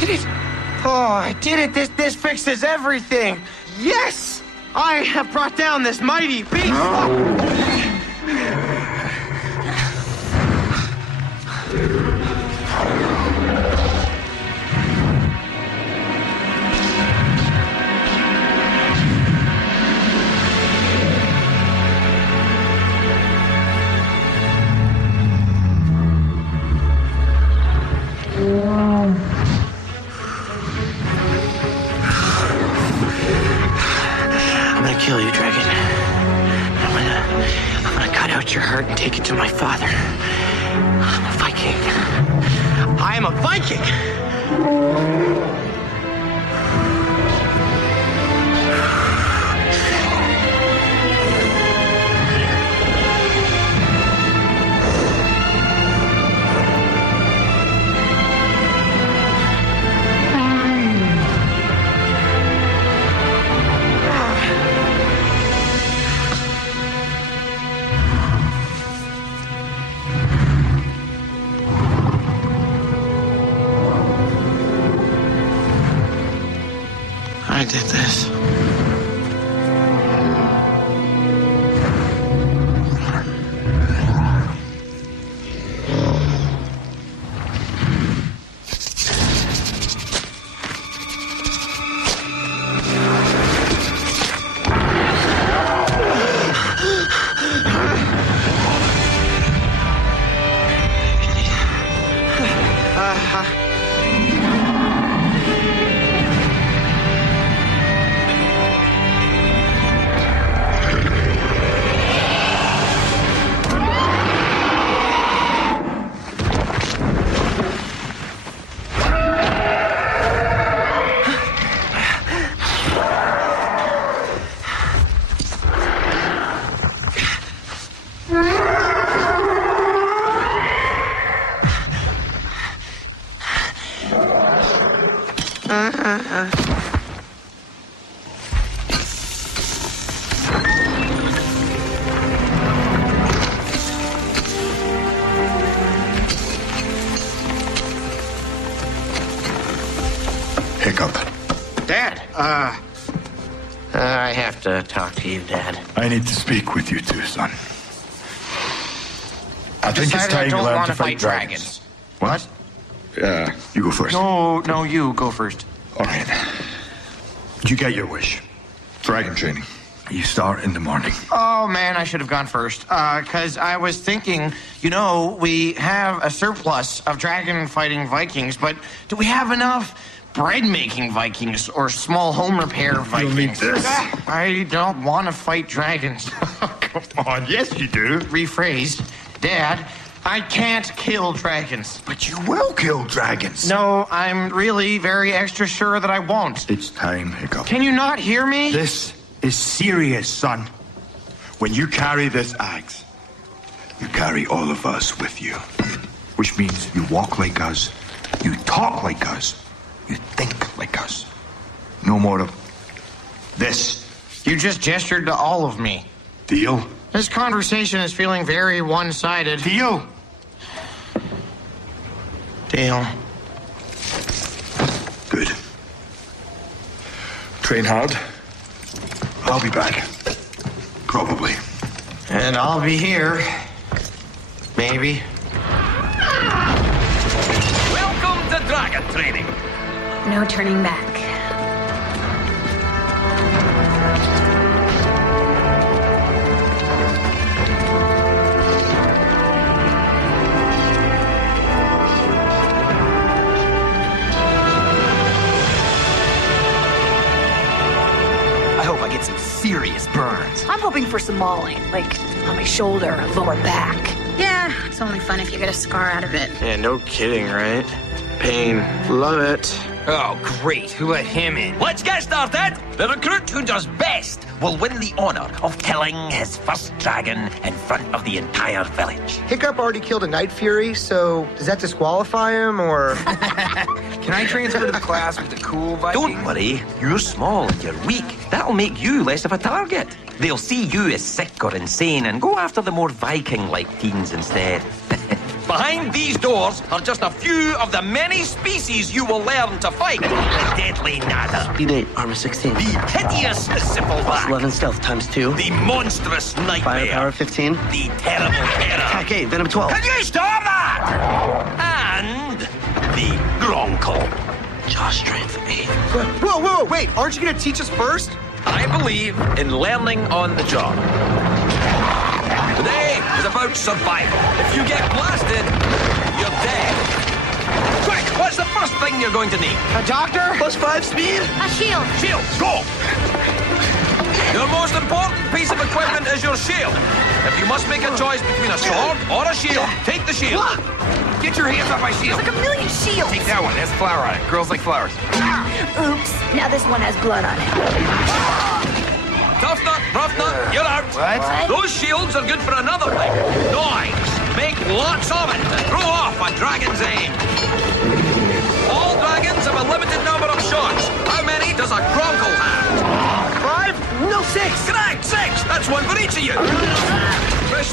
did it! Oh, I did it! This fixes everything! Yes! I have brought down this mighty beast! I'm gonna kill you, dragon. I'm gonna cut out your heart and take it to my father. I'm a Viking. I am a Viking! I did this. Hiccup. Dad, I have to talk to you, Dad. I need to speak with you too, son. I think it's time you learn to fight dragons. What? You go first. No, you go first. All right. You get your wish. Dragon training. You start in the morning. Oh, man, I should have gone first. Because I was thinking, we have a surplus of dragon-fighting Vikings, but do we have enough bread-making Vikings or small home repair Vikings? You'll need this. I don't want to fight dragons. Come on, yes you do. Rephrased. Dad, I can't kill dragons. But you will kill dragons. No, I'm really very extra sure that I won't. It's time, Hiccup. Can you not hear me? This is serious, son. When you carry this axe, you carry all of us with you. Which means you walk like us, you talk like us, you think like us. No more of this. You just gestured to all of me. Deal? This conversation is feeling very one-sided. Deal? Deal. Good. Train hard. I'll be back. Probably. And I'll be here. Maybe. Welcome to dragon training. No turning back. I hope I get some serious burns. I'm hoping for some mauling, like on my shoulder or lower back. Yeah, it's only fun if you get a scar out of it. Yeah, no kidding, right? Pain. Love it. Oh, great. Who let him in? Let's get started. The recruit who does best will win the honor of killing his first dragon in front of the entire village. Hiccup already killed a Night Fury, so does that disqualify him, or...? Can I transfer to the class with the cool Viking? Don't worry. You're small and you're weak. That'll make you less of a target. They'll see you as sick or insane and go after the more Viking-like teens instead. Behind these doors are just a few of the many species you will learn to fight. The deadly nada. Speed 8, armor 16. The hideous syphilback. 11 stealth times 2. The monstrous nightmare. Firepower 15. The terrible terror. Attack 8, venom 12. Can you stop that? And the Gronkle. Jaw strength 8. Whoa, wait. Aren't you going to teach us first? I believe in learning on the job. Today is about survival. If you get blasted, you're dead. Quick, what's the first thing you're going to need? A doctor? +5 speed. A shield. Shield, go! Your most important piece of equipment is your shield. If you must make a choice between a sword or a shield, take the shield. Get your hands off my shield. Like a million shields. Take that one. It has flower on it. Girls like flowers. Oops. Now this one has blood on it. Tough nut, rough nut, you're out. What? Those shields are good for another thing. Noise. Make lots of it to throw off a dragon's aim. All dragons have a limited number of shots. How many does a Gronkle have? 5? No, 6. Correct, 6. That's one for each of you. Fish